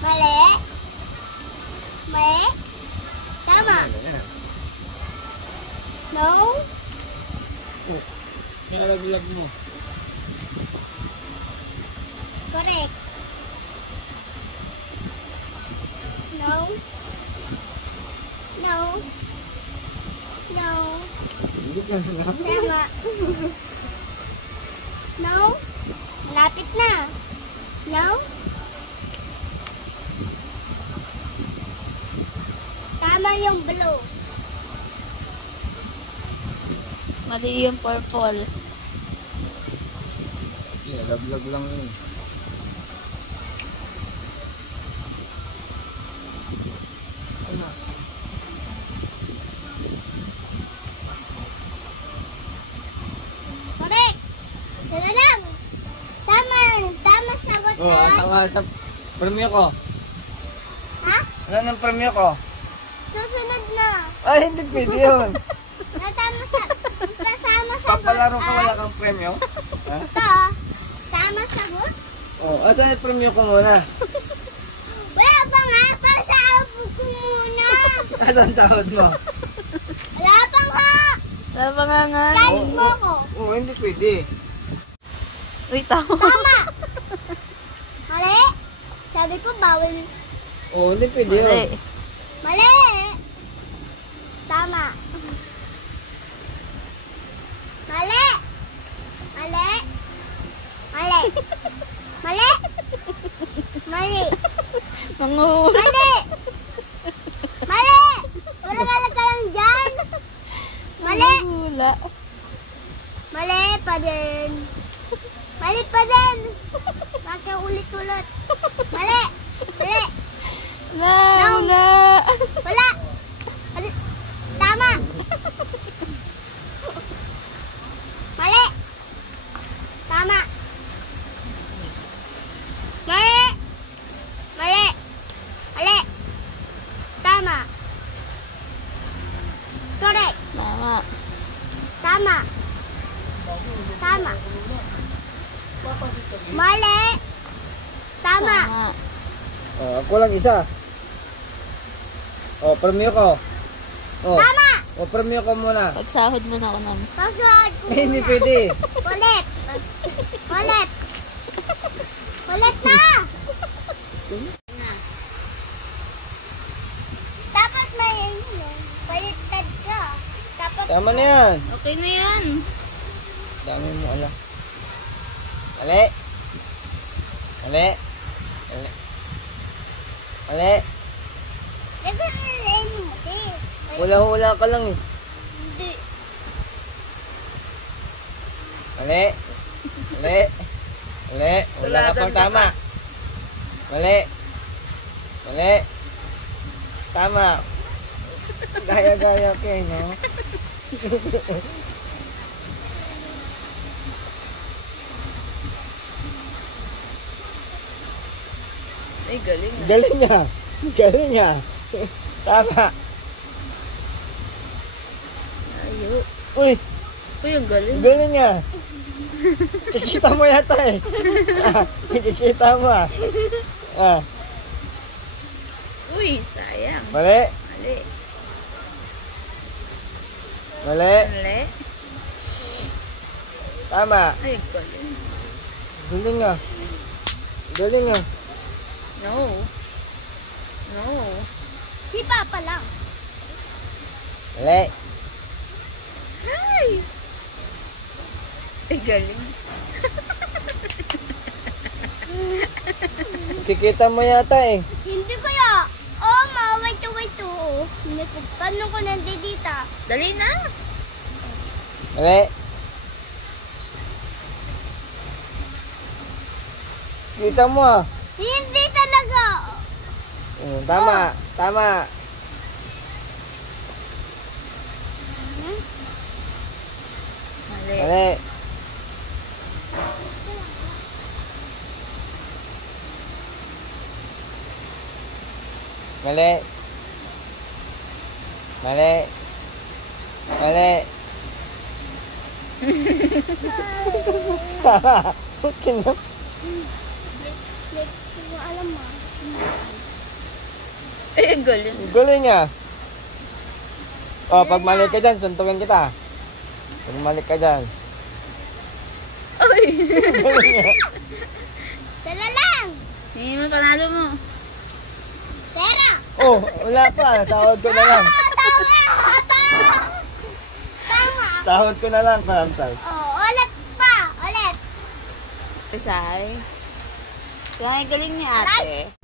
Mali. Mali. Tama. No. Nalaglag mo. Correct. No. No. No. Hindi ka na. Tama. No. Malapit na. No. Tama yung blue. Mali yung purple. Nalaglag lang yun. Correct. Isa na lang. Tama. Tama sagot Oh, na. asawa sa premyo ko. Ha? Ano ng premyo ko? Susunod na. Ay, hindi pwede yun. Tama sa tama sagot. Papalaro ka, wala kang premyo? Ha? Ito. Tama sagot. Oh, asan yung premyo ko muna? Wala pa nga. Pasaabog ko muna. Asan tawad mo? Wala pa nga. Tama nga. Galit mo ko. Oh, hindi pwede. Uy, tama. Tama. Mali. Sabi ko bawal. Oh, hindi pwede yun. Mali. Mali. Tama. Mali. Mali. Mali. Mali. Mali. Nanguhula. Mali. Mali. Uragal ka lang dyan. Mali. Nanguhula. Mali pa din. Mali pa din. Bakit ulit-ulit? Mali. Mali. Na, No. na. Wala. Mali. Tama. Mali. Tama. Mali. Mali. Mali. Tama. Correct. Tama. Tama. Tama. Mali. Tama. Tama. Oh, ako lang isa. Oh, premyo ko. Oh, Tama. oh, premyo ko muna. Pagsahod mo na ako namin. Pagsuot ko Eh, hindi muna. pwede. Ulit. Ulit. Ulit na. Dapat may palitad ka. Dapat Tama na yan. Okay na yan. Dami mo alam. Ali. Ali. Ali. Ali. naglalalain mo din. Hula-hula ka lang eh. Hindi. Ali. Ali. Ali. Wala ka pang tama. Mali. Mali. Tama. Gaya-gaya kayo, no? Ay, galing. Galing niya. Galing niya. Tama. Ayo. Uy, Uy, ang galing. galing niya. Kikita mo yata eh. Kikita mo ah. Ah, Uy, sayang. mali. Mali. Mali. Mali. Tama. Ay, galing. Galing nga. Galing nga. No. No. Si Papa lang. Mali. Ay! Ay, galing. Kikita mo yata eh. Hindi kaya. Oh, ma, wait, wait, oh. Hindi ko, paano ko nandito? Dali na. Mali. Kita mo ah. Hindi talaga. Tama. Tama. Mali. Mali. Mali. Mali. Mali. Okay na. Like, hindi ko alam, ma. Ay, ang galing. Ang galing ah. Oh, pag mali ka dyan, suntukin kita. Pag mali ka dyan. Uy! Ang galing ah. Dala lang. Hindi mo, panalo mo. Pera. Oh, wala pa. Sahod ko na lang. Tama. Sahod ko na lang, Karamsal. Oh, ulit pa. Ulit. Pisay. Kaya ang galing ni ate.